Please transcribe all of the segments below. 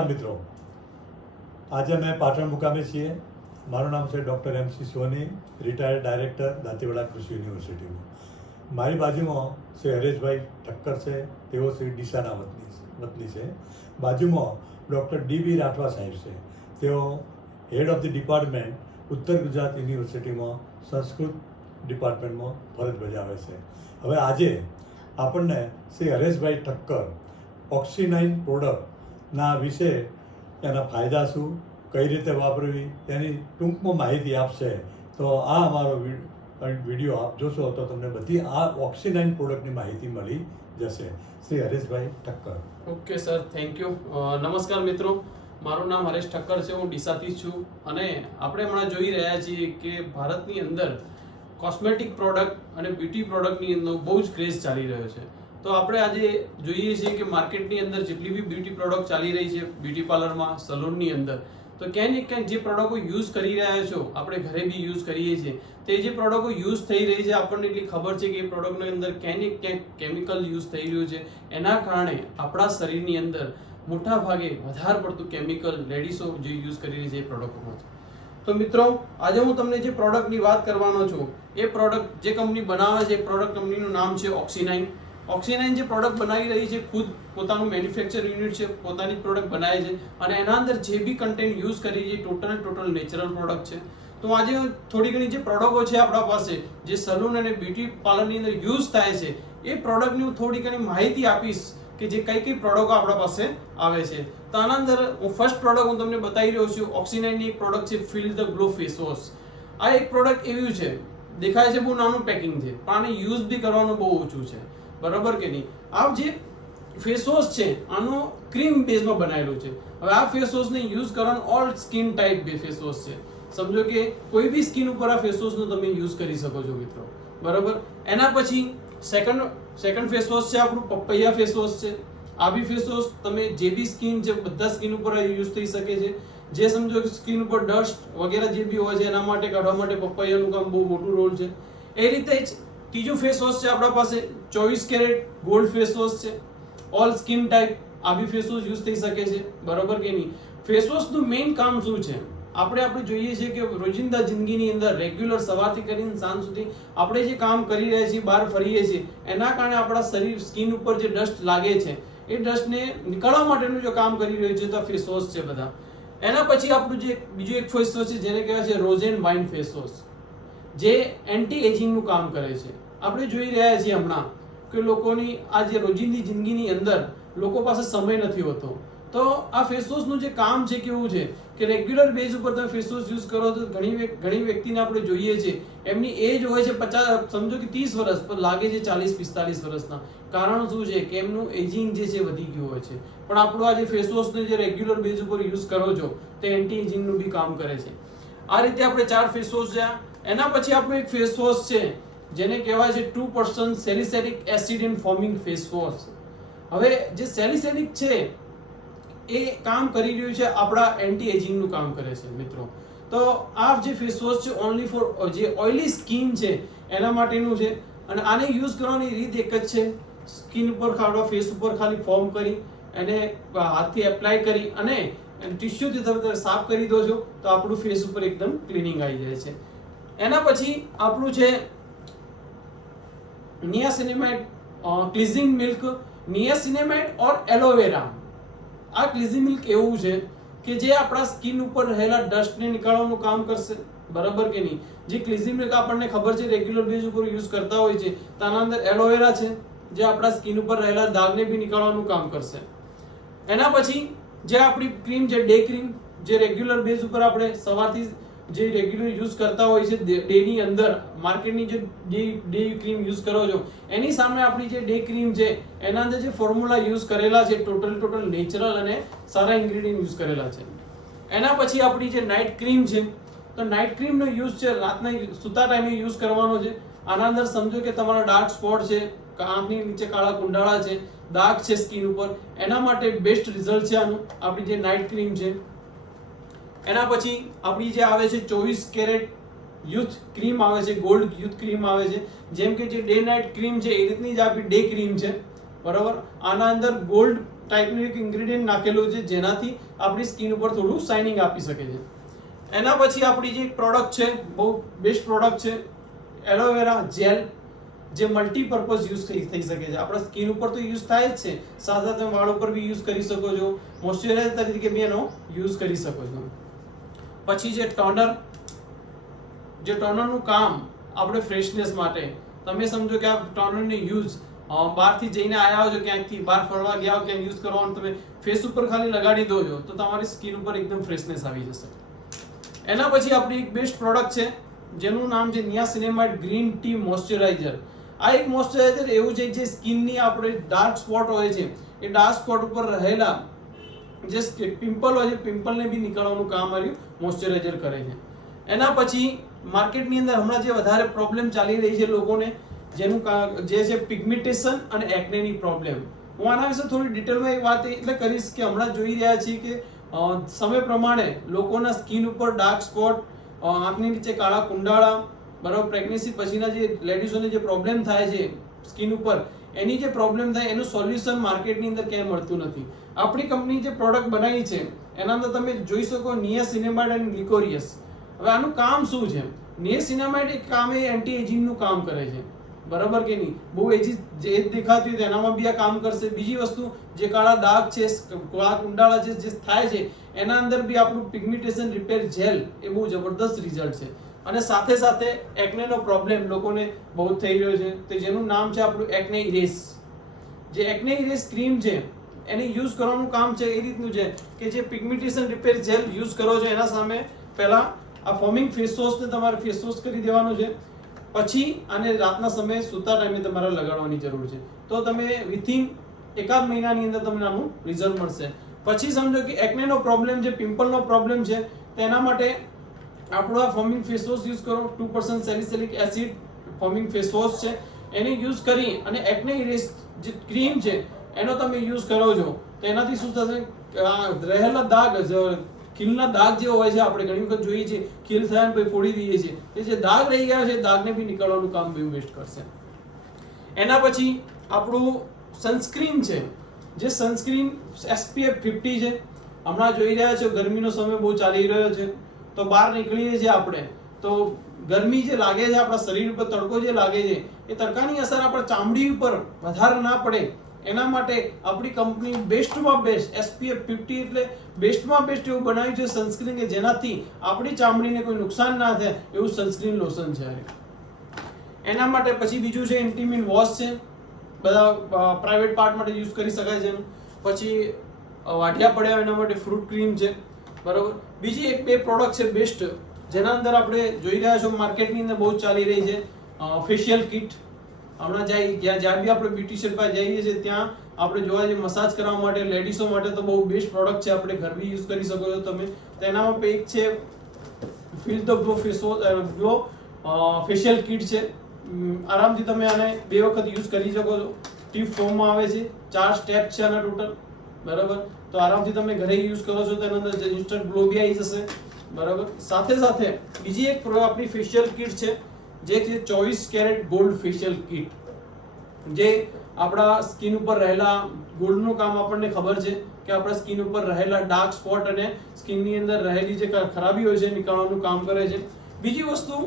મિત્રો, આજે અમે પાટણ મુકામે છીએ. મારું નામ છે ડૉક્ટર MC સોની, રિટાયર્ડ ડાયરેક્ટર, દાંતીવાડા કૃષિ યુનિવર્સિટીનું. મારી બાજુમાં શ્રી હરેશભાઈ ઠક્કર છે, તેઓ શ્રી ડીસાના વતની છે. બાજુમાં ડૉક્ટર DB રાઠવા સાહેબ છે, તેઓ હેડ ઓફ ધ ડિપાર્ટમેન્ટ ઉત્તર ગુજરાત યુનિવર્સિટીમાં સંસ્કૃત ડિપાર્ટમેન્ટમાં ફરજ બજાવે છે. હવે આજે આપણને શ્રી હરેશભાઈ ઠક્કર ઓક્સિનાઇન પ્રોડક્ટના વિશે, એના ફાયદા શું, કઈ રીતે વાપરવી, તેની ટૂંકમાં માહિતી આપશે. તો આ અમારો વિડીયો આપ જોશો તો તમને બધી આ ઓક્સિનાઇન પ્રોડક્ટની માહિતી મળી જશે. Shri Hareshbhai Thakkar. Okay sir, thank you. નમસ્કાર મિત્રો, મારું નામ હરેશ ઠક્કર છે, હું ડીસાથી છું. અને આપણે હમણાં જોઈ રહ્યા છીએ કે ભારતની અંદર કોસ્મેટિક પ્રોડક્ટ અને બ્યુટી પ્રોડક્ટની અંદર બહુ જ ક્રેઝ ચાલી રહ્યો છે. તો આપણે આજે જોઈએ છીએ કે માર્કેટની અંદર જેટલી બી બ્યુટી પ્રોડક્ટ ચાલી રહી છે, બ્યુટી પાર્લરમાં, સલૂનની અંદર, તો ક્યાંય ને ક્યાંક જે પ્રોડક્ટો યુઝ કરી રહ્યા છો, આપણે ઘરે બી યુઝ કરીએ છીએ, તે જે પ્રોડક્ટો યુઝ થઈ રહી છે, આપણને એટલી ખબર છે કે એ પ્રોડક્ટની અંદર ક્યાંય ને ક્યાંક કેમિકલ યુઝ થઈ રહ્યું છે. એના કારણે આપણા શરીરની અંદર મોટા ભાગે વધારે પડતું કેમિકલ લેડીઝો જે યુઝ કરી રહી છે એ પ્રોડક્ટોમાં છે. તો મિત્રો, આજે હું તમને જે પ્રોડક્ટની વાત કરવાનો છું, એ પ્રોડક્ટ જે કંપની બનાવે છે, એ પ્રોડક્ટ કંપનીનું નામ છે ઓક્સિનાઇન. ઓક્સિનાઇન જે પ્રોડક્ટ બનાવી રહી છે, ખુદ પોતાનું મેન્યુફેક્ચર યુનિટ છે, પોતાની પ્રોડક્ટ બનાવે છે, અને એના અંદર જે બી કન્ટેન્ટ યુઝ કરી છે ટોટલ નેચરલ પ્રોડક્ટ છે. તો આજે થોડી ઘણી જે પ્રોડક્ટો છે આપણા પાસે, જે સલૂન અને બ્યુટી પાર્લરની અંદર યુઝ થાય છે, એ પ્રોડક્ટની હું થોડી ઘણી માહિતી આપીશ કે જે કઈ પ્રોડક્ટો આપણા પાસે આવે છે. તો આના અંદર હું ફર્સ્ટ પ્રોડક્ટ હું તમને બતાવી રહ્યો છું. ઓક્સિનાઇનની એક પ્રોડક્ટ છે feel the glow face wash. આ એક પ્રોડક્ટ એવી છે, દેખાય છે બહુ નાનું પેકિંગ છે, પણ આને યુઝ બી કરવાનું બહુ ઓછું છે, બરાબર કે નહીં. આ જે ફેસ વોશ છે, આનો ક્રીમ બેઝમાં બનાવેલું છે. હવે આ ફેસ વોશને યુઝ કરવાનું all skin type face wash છે. સમજો કે કોઈ બી સ્કિન ઉપર આ ફેસ વોશનો તમે યુઝ કરી શકો છો મિત્રો, બરાબર. એના પછી સેકન્ડ ફેસ વોશ છે આપણું પપૈયા ફેસ વોશ છે. આ બી ફેસ વોશ તમે જે બી સ્કિન છે, બધા સ્કિન ઉપર યુઝ થઈ શકે છે. જે સમજો કે સ્કિન ઉપર ડસ્ટ વગેરે જે બી હોય છે, એના માટે કાઢવા માટે પપૈયાનું કામ બહુ મોટું રોલ છે. એ રીતે જ ત્રીજું ફેસ વોશ છે આપણા પાસે 24 કેરેટ ગોલ્ડ ફેસ વોશ છે. ઓલ સ્કિન ટાઈપ આ બી ફેસ વોશ યુઝ થઈ શકે છે, બરાબર કે નહીં. ફેસ વોશનું મેઇન કામ શું છે? આપણે જોઈએ છીએ કે રોજિંદા જિંદગીની અંદર રેગ્યુલર સવારથી કરીને સાંજ સુધી આપણે જે કામ કરી રહ્યા છીએ, બહાર ફરીએ છીએ, એના કારણે આપણા શરીર સ્કિન ઉપર જે ડસ્ટ લાગે છે, એ ડસ્ટને નીકાળવા માટેનું જો કામ કરી રહ્યું છે તો ફેસ વોશ છે બધા. એના પછી આપણું જે બીજું એક ફેસ વોશ છે, જેને કહેવાય છે rose and wine face wash, જે એન્ટી એજિંગનું કામ કરે છે. આપણે જોઈ રહ્યા છીએ હમણાં કે લોકોની આ જે રોજિંદી જિંદગીની અંદર લોકો પાસે સમય નથી હોતો. તો આ ફેસ વોશનું જે કામ છે કેવું છે કે રેગ્યુલર બેઝ ઉપર તમે ફેસ વોશ યુઝ કરો તો ઘણી વ્યક્તિને આપણે જોઈએ છીએ, એમની એજ હોય છે 50, સમજો કે 30 વર્ષ, પણ લાગે છે 40-45 વર્ષના. કારણ શું છે કે એમનું એજિંગ જે છે વધી ગયું હોય છે. પણ આપણું આ જે ફેસ વોશને જે રેગ્યુલર બેઝ ઉપર યુઝ કરો છો, તે એન્ટી એજિંગનું બી કામ કરે છે. આ રીતે આપણે 4 ફેસ વોશ છે. એના પછી આપણું એક ફેસ વોશ છે જેને કહેવાય છે 2% salicylic acid and foaming face wash. હવે જે સેલિસિલિક છે એ કામ કરી રહ્યું છે, આપણા એન્ટી એજિંગનું કામ કરે છે મિત્રો. તો આ જે ફેસ વોશ છે ઓનલી ફોર જે ઓઇલી સ્કિન છે એના માટેનું છે. અને આને યુઝ કરવાની રીત એક જ છે, સ્કિન ઉપર ખાવા ફેસ ઉપર ખાલી ફોર્મ કરી એને હાથથી એપ્લાય કરી અને ટિશ્યુથી તમે સાફ કરી દો છો તો આપણું ફેસ ઉપર એકદમ ક્લિનિંગ આવી જાય છે. એના પછી આપણું છે નિયાસિનેમાઇડ ક્લિઝિંગ મિલ્ક, નિયાસિનેમાઇડ ઓર એલોવેરા. આ ક્લિઝિંગ મિલ્ક એવું છે કે જે આપણા સ્કિન ઉપર રહેલા ડસ્ટને નીકાળવાનું કામ કરશે, બરાબર કે નહીં. જે ક્લિઝિંગ મિલ્ક આપણને ખબર છે રેગ્યુલર બેઝ ઉપર યુઝ કરતા હોય છે, તો આના અંદર એલોવેરા છે જે આપણા સ્કિન ઉપર રહેલા દાગને બી નીકાળવાનું કામ કરશે. એના પછી જે આપણી ક્રીમ છે ડે ક્રીમ, જે રેગ્યુલર બેઝ ઉપર આપણે સવારથી જે રેગ્યુલર યુઝ કરતા હોય છે, ડેની અંદર માર્કેટની જે ડે ક્રીમ યુઝ કરો છો, એની સામે આપણી જે ડે ક્રીમ છે એના અંદર જે ફોર્મ્યુલા યુઝ કરેલા છે ટોટલ નેચરલ અને સારા ઇન્ગ્રેડિયન્ટ યુઝ કરેલા છે. એના પછી આપણી જે નાઇટ ક્રીમ છે, તો નાઇટ ક્રીમનો યુઝ છે રાતના સૂતા ટાઈમે યુઝ કરવાનો છે. આના અંદર સમજો કે તમારા ડાર્ક સ્પોટ છે, આંખની નીચે કાળા કુંડાળા છે, દાગ છે સ્કિન ઉપર, એના માટે બેસ્ટ રિઝલ્ટ છે આનું, આપણી જે નાઇટ ક્રીમ છે. એના પછી આપણી જે આવે છે 24 કેરેટ યુથ ક્રીમ આવે છે, ગોલ્ડ યુથ ક્રીમ આવે છે. જેમ કે જે ડે નાઇટ ક્રીમ છે એ રીતની જ આપણી ડે ક્રીમ છે, બરાબર. આના અંદર ગોલ્ડ ટાઈપનું એક ઇન્ગ્રેડિયન્ટ નાખેલું છે જેનાથી આપણી સ્કિન ઉપર થોડું શાઇનિંગ આપી શકે છે. એના પછી આપણી જે પ્રોડક્ટ છે બહુ બેસ્ટ પ્રોડક્ટ છે એલોવેરા જેલ, જે મલ્ટીપર્પઝ યુઝ થઈ શકે છે. આપણા સ્કિન ઉપર તો યુઝ થાય જ છે, સાથે સાથે વાળ ઉપર બી યુઝ કરી શકો છો, મોઇશ્ચરાઇઝર તરીકે બી એનો યુઝ કરી શકો છો. પછી જે ટોનરનું કામ આપણે ફ્રેશનેસ માટે, તમે સમજો કે આ ટોનરનો યુઝ બહારથી જઈને આવ્યા છો, ક્યાંકથી બહાર ફરવા ગયા હો, ક્યાંક યુઝ કરવાનું, તમે ફેસ ઉપર ખાલી લગાડી દો છો તો તમારી સ્કિન ઉપર એકદમ ફ્રેશનેસ આવી જશે. એના પછી આપણી એક બેસ્ટ પ્રોડક્ટ છે જેનું નામ છે નિયાસિનેમાઇડ ગ્રીન ટી મોઇશ્ચરાઇઝર. આ એક મોઇશ્ચરાઇઝર એવું છે જે સ્કિનની આપણે ડાર્ક સ્પોટ હોય છે એ ડાર્ક સ્પોટ ઉપર રહેલા જે પિમ્પલ હોય છે, પિમ્પલને બી નીકળવાનું કામ આવ્યું મોઇશ્ચરાઇઝર કરે છે. એના પછી માર્કેટની અંદર હમણાં જે વધારે પ્રોબ્લેમ ચાલી રહી છે લોકોને, જેનું જે છે પિગમેન્ટેશન અને એક્નેની પ્રોબ્લેમ, હું આના વિશે થોડી ડિટેલમાં એક વાત એટલે કરીશ કે હમણાં જોઈ રહ્યા છીએ કે સમય પ્રમાણે લોકોના સ્કિન ઉપર ડાર્ક સ્પોટ, આંખની નીચે કાળા કુંડાળા, બરાબર, પ્રેગ્નન્સી પછીના જે લેડીઝોને જે પ્રોબ્લેમ થાય છે સ્કિન ઉપર, એની જે પ્રોબ્લેમ થાય એનું સોલ્યુશન માર્કેટની અંદર ક્યાંય મળતું નથી. આપણી કંપની જે પ્રોડક્ટ બનાવી છે એના અંદર તમે જોઈ શકો નિયાસિનેમાઇડ અને લિકોરિયસ. હવે આનું કામ શું છે? નિયાસિનેમાઇડ એક કામ એ એન્ટી એજિંગનું કામ કરે છે, બરાબર કે નહીં? બહુ એજ દેખાતી હોય તો એનામાં બી આ કામ કરશે. બીજી વસ્તુ, જે કાળા દાગ છે, કાળા કુંડાળા છે જે થાય છે એના અંદર બી આપણું પિગમેન્ટેશન રિપેર જેલ એ બહુ જબરદસ્ત રિઝલ્ટ છે. અને સાથે સાથે એક્નેનો પ્રોબ્લેમ લોકોને બહુ થઈ રહ્યો છે તો જેનું નામ છે આપણું એક્ને ઇરેઝ. જે એક્ને ઇરેઝ ક્રીમ છે એને યુઝ કરવાનું કામ છે એ રીતનું છે કે જે પિગમેન્ટેશન રિપેર જેલ યુઝ કરો છો એના સામે પહેલા આ ફોમિંગ ફેસ વોશને તમારે ફેસ વોશ કરી દેવાનું છે. પછી આને રાતના સમયે સૂતા ટાઈમે તમારે લગાડવાની જરૂર છે. તો તમે વિથિન એકાદ મહિનાની અંદર તમને આનું રિઝલ્ટ મળશે. પછી સમજો કે એક્નેનો પ્રોબ્લેમ છે, પિમ્પલનો પ્રોબ્લેમ છે, તેના માટે આપણું આ ફોમિંગ ફેસ વોશ યુઝ કરો. 2% salicylic acid foaming face wash છે, એને યુઝ કરી અને એક્ને ઇરેઝ જે ક્રીમ છે એનો તમે યુઝ કરો છો તો એનાથી શું થશે? રહેલા દાગ, ખીલના દાગ જે હોય છે, આપણે ઘણી વખત જોઈએ છીએ ખીલ થયા ને પછી ફોડી દઈએ છીએ, એ જે દાગ રહી ગયા છે દાગને બી નીકળવાનું કામ બહુ બેસ્ટ કરશે. એના પછી આપણું સનસ્ક્રીન છે, જે સનસ્ક્રીન SPF 50 છે. હમણાં જોઈ રહ્યા છો ગરમીનો સમય બહુ ચાલી રહ્યો છે તો બહાર નીકળીએ છીએ આપણે તો ગરમી જે લાગે છે, આપણા શરીર ઉપર તડકો જે લાગે છે એ તડકાની અસર આપણા ચામડી ઉપર વધારે ના પડે એના માટે આપણી કંપની બેસ્ટમાં બેસ્ટ SPF 50 એટલે બેસ્ટમાં બેસ્ટ એવું બનાવ્યું છે સનસ્ક્રીન કે જેનાથી આપણી ચામડીને કોઈ નુકસાન ના થાય એવું સનસ્ક્રીન લોશન છે. એના માટે પછી બીજું છે ઇન્ટિમિન વોશ છે, બધા પ્રાઇવેટ પાર્ટ માટે યુઝ કરી શકાય છે. પછી વાઢિયા પડ્યા એના માટે ફ્રૂટ ક્રીમ છે, બરાબર. બીજી એક બે પ્રોડક્ટ છે બેસ્ટ જેના અંદર આપણે જોઈ રહ્યા છો માર્કેટની અંદર બહુ ચાલી રહી છે ફેશિયલ કિટ. હમણાં જ્યાં બી આપણે બ્યુટિશિયન પાસે જઈએ છીએ ત્યાં આપણે જોવા જઈએ મસાજ કરવા માટે લેડીઝો માટે તો બહુ બેસ્ટ પ્રોડક્ટ છે, આપણે ઘર બી યુઝ કરી શકો છો તમે. તેનામાં એક છે feel the glow facial kit છે. આરામથી તમે આને 2 વખત યુઝ કરી શકો છો. ટીપ ફોર્મમાં આવે છે, 4 સ્ટેપ છે આના ટોટલ, બરાબર. તો આરામથી તમે ઘરે યુઝ કરો છો તો એના અંદર ઇન્સ્ટન્ટ ગ્લો બી આવી જશે, બરાબર. સાથે સાથે બીજી એક આપણી ફેશિયલ કિટ છે જે છે 24 કેરેટ ગોલ્ડ ફેશિયલ કિટ, જે આપણા સ્કિન ઉપર રહેલા ગોલ્ડનું કામ આપણને ખબર છે કે આપણા સ્કિન ઉપર રહેલા ડાર્ક સ્પોટ અને સ્કિનની અંદર રહેલી જે ખરાબી હોય છે નીકાળવાનું કામ કરે છે. બીજી વસ્તુ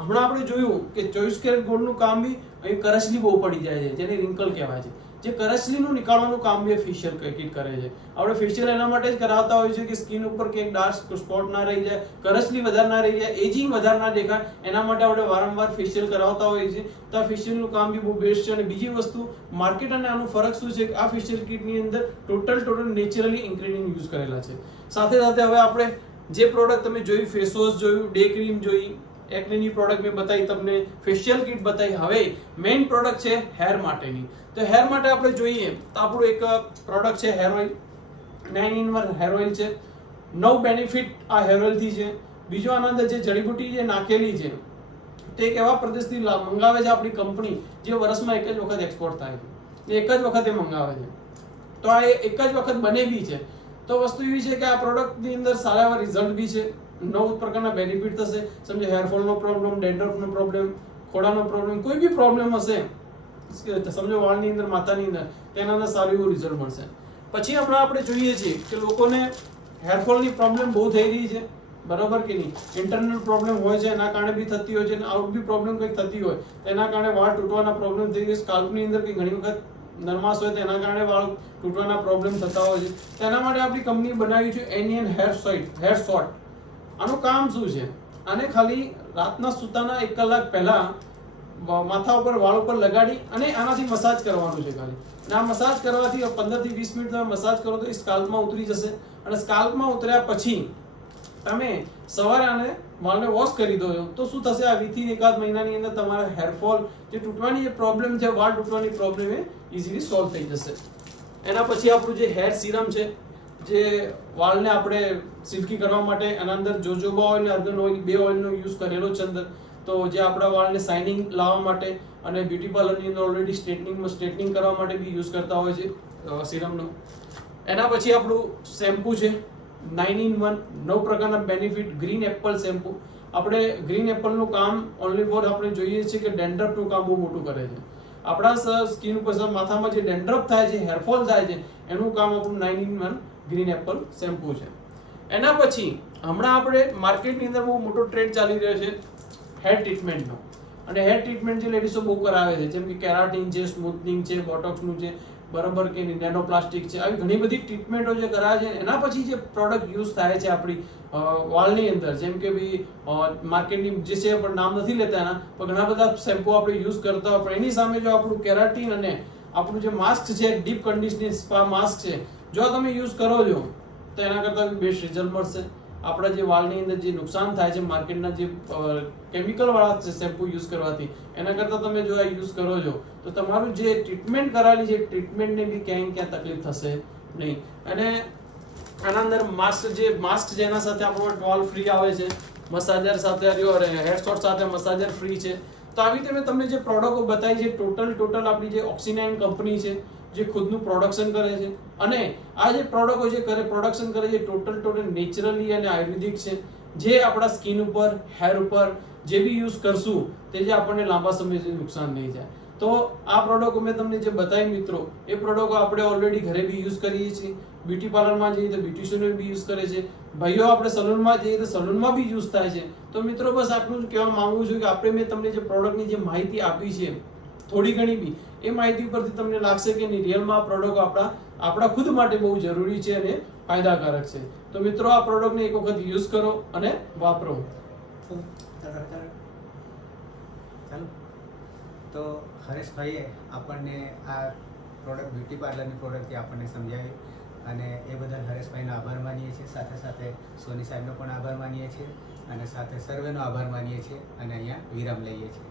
હમણાં આપણે જોયું કે 24 કેરેટ ગોલ્ડનું કામ બી અહીં કરચલી બહુ પડી જાય છે જેને રિંકલ કહેવાય છે, જે કરચલીનું નીકાળવાનું કામ બી ફેશિયલ કિટ કરે છે. આપણે ફેશિયલ એના માટે જ કરાવતા હોય છે કે સ્કિન ઉપર ક્યાંક ડાર્ક સ્પોટ ના રહી જાય, કરચલી વધારે ના રહી જાય, એજિંગ વધારે ના દેખાય, એના માટે આપણે વારંવાર ફેશિયલ કરાવતા હોઈએ છીએ. તો આ ફેશિયલનું કામ બી બહુ બેસ્ટ છે. અને બીજી વસ્તુ માર્કેટ અને આનું ફરક શું છે કે આ ફેશિયલ કિટની અંદર ટોટલ નેચરલી ઇન્ગ્રેડિયન્ટ યુઝ કરેલા છે. સાથે સાથે હવે આપણે જે પ્રોડક્ટ તમે જોયું, ફેસ વોશ જોયું, ડે ક્રીમ જોઈ, એકનેની પ્રોડક્ટ મેં બતાવી તમને, ફેશિયલ કિટ બતાવી. હવે મેઇન પ્રોડક્ટ છે હેર માટેની. તો હેર માટે આપણે જોઈએ તો આપણું એક પ્રોડક્ટ છે hair oil, 9-in-1 hair oil છે. 9 બેનિફિટ આ હેર ઓઇલથી છે. બીજો આના અંદર જે જડીબુટી જે નાખેલી છે તે એક એવા પ્રદેશથી મંગાવે છે આપણી કંપની જે વર્ષમાં એક જ વખત એક્સપોર્ટ થાય છે, એક જ વખતે મંગાવે છે. તો આ એક જ વખત બને બી છે. તો વસ્તુ એવી છે કે આ પ્રોડક્ટની અંદર સારા એવા રિઝલ્ટ બી છે, 9 પ્રકારના બેનિફિટ થશે. સમજો હેરફોલનો પ્રોબ્લેમ, ડેન્ડ્રફનો પ્રોબ્લેમ, ખોડાનો પ્રોબ્લેમ, કોઈ બી પ્રોબ્લેમ હશે સમજો વાળની અંદર, માથાની અંદર, તેના અંદર સારું એવું રિઝલ્ટ મળશે. પછી હમણાં આપણે જોઈએ છીએ કે લોકોને હેરફોલની પ્રોબ્લેમ બહુ થઈ રહી છે, બરાબર કે નહીં? ઇન્ટરનલ પ્રોબ્લેમ હોય છે એના કારણે બી થતી હોય છે, અને આઉટ બી પ્રોબ્લેમ કંઈક થતી હોય તો એના કારણે વાળ તૂટવાના પ્રોબ્લેમ થઈ જાય. સ્કાલ્પની અંદર કંઈ ઘણી વખત નરમાશ હોય તો એના કારણે વાળ તૂટવાના પ્રોબ્લેમ થતા હોય છે. તેના માટે આપણી કંપની બનાવી છે એનિયન હેર શોર્ટ. આનું કામ શું છે? આને ખાલી રાતના સૂતાના 1 કલાક પહેલા માથા ઉપર વાળ ઉપર લગાડી અને આનાથી મસાજ કરવાનું છે ખાલી. અને આ મસાજ કરવાથી 15 થી 20 મિનિટ તમે મસાજ કરો તો એ સ્કાલ્પમાં ઉતરી જશે. અને સ્કાલ્પમાં ઉતર્યા પછી તમે સવારે આને વાળને વોશ કરી દો તો શું થશે? આ વિધિન 1-8 મહિનાની અંદર તમારા હેરફોલ જે તૂટવાની જે પ્રોબ્લેમ છે, વાળ તૂટવાની પ્રોબ્લેમ એ ઇઝીલી સોલ્વ થઈ જશે. એના પછી આપણું જે હેર સિરમ છે, જે વાળને આપણે સિલ્કી કરવા માટે એના અંદર જોજોબા ઓઇલ અને અર્ગન ઓઇલ, 2 ઓઇલનો યુઝ કરેલો છે અંદર. તો જે આપણા વાળને શાઇનિંગ લાવવા માટે અને બ્યુટી પાર્લરની અંદર ઓલરેડી સ્ટ્રેટનિંગ કરવા માટે બી યુઝ કરતા હોય છે સિરમનો. એના પછી આપણું શેમ્પુ છે 9-in-1, 9 પ્રકારના બેનિફિટ. Green Apple shampoo. આપણે ગ્રીન એપલનું કામ ઓનલી ફોર આપણે જોઈએ છીએ કે ડેન્ડ્રફનું કામ બહુ મોટું કરે છે. આપણા સ્કિન ઉપર માથામાં જે ડેન્ડ્રફ થાય છે, હેરફોલ થાય છે, એનું કામ આપણું 9-in-1 ગ્રીન એપલ શેમ્પુ છે. એના પછી હમણાં આપણે માર્કેટની અંદર બહુ મોટો ટ્રેન્ડ ચાલી રહ્યો છે હેર ટ્રીટમેન્ટનો. અને હેર ટ્રીટમેન્ટ જે લેડીઝો બહુ કરાવે છે, જેમ કે કેરાટિન છે, સ્મૂથનિંગ છે, બોટોક્સનું છે, બરાબર કે નહીં, નેનોપ્લાસ્ટિક છે, આવી ઘણી બધી ટ્રીટમેન્ટો જે કરાવે છે. એના પછી જે પ્રોડક્ટ યુઝ થાય છે આપણી વાળની અંદર, જેમ કે ભાઈ માર્કેટની જે છે પણ નામ નથી લેતા એના, પણ ઘણા બધા શેમ્પુ આપણે યુઝ કરતા હોય, પણ એની સામે જો આપણું કેરાટિન અને આપણું જે માસ્ક છે, ડીપ કન્ડિશનિંગ સ્પા માસ્ક છે, જો તમે યુઝ કરો છો તો એના કરતાં બેસ્ટ રિઝલ્ટ મળશે. આપણા જે વાળની અંદર જે નુકસાન થાય છે માર્કેટના જે કેમિકલ વાળા શેમ્પુ યુઝ કરવાથી, એના કરતાં તમે જો આ યુઝ કરો છો તો તમારું જે ટ્રીટમેન્ટ કરાવેલી છે ટ્રીટમેન્ટને બી ક્યાંય તકલીફ થશે નહીં. અને આના અંદર માસ્ક છે એના સાથે આપણો ટોલ ફ્રી આવે છે, મસાજર સાથે હેર શોર્ટ સાથે મસાજર ફ્રી છે. તો આવી રીતે મેં તમને જે પ્રોડક્ટો બતાવી છે ટોટલ આપણી જે ઓક્સિનાઇન કંપની છે જે ખુદનું પ્રોડક્શન કરે છે, અને આ જે પ્રોડક્ટો જે પ્રોડક્શન કરે છે ટોટલ નેચરલી અને આયુર્વેદિક છે, જે આપણા સ્કિન ઉપર, હેર ઉપર જે બી યુઝ કરશું તે જે આપણને લાંબા સમય સુધી નુકસાન નહીં જાય. તો આ પ્રોડક્ટો મેં તમને જે બતાવી મિત્રો, એ પ્રોડક્ટો આપણે ઓલરેડી ઘરે બી યુઝ કરીએ છીએ. બ્યુટી પાર્લરમાં જઈએ તો બ્યુટિશિયનો બી યુઝ કરે છે. ભાઈઓ આપણે સલૂનમાં જઈએ તો સલૂનમાં બી યુઝ થાય છે. તો મિત્રો બસ આટલું જ કહેવા માંગુ છું કે આપણે મેં તમને જે પ્રોડક્ટની જે માહિતી આપી છે થોડી ઘણી બી, એ માહિતી ઉપરથી તમને લાગશે કે રિયલમાં આ પ્રોડક્ટ આપણા ખુદ માટે બહુ જરૂરી છે અને ફાયદાકારક છે. તો મિત્રો આ પ્રોડક્ટને એક વખત યુઝ કરો અને વાપરો. ચાલો, તો હરેશભાઈએ આપણને આ પ્રોડક્ટ બ્યુટી પાર્લરની પ્રોડક્ટથી આપણને સમજાવી, અને એ બદલ હરેશભાઈનો આભાર માનીએ છીએ. સાથે સાથે સોની સાહેબનો પણ આભાર માનીએ છીએ, અને સાથે સર્વેનો આભાર માનીએ છીએ, અને અહીંયા વિરામ લઈએ છીએ.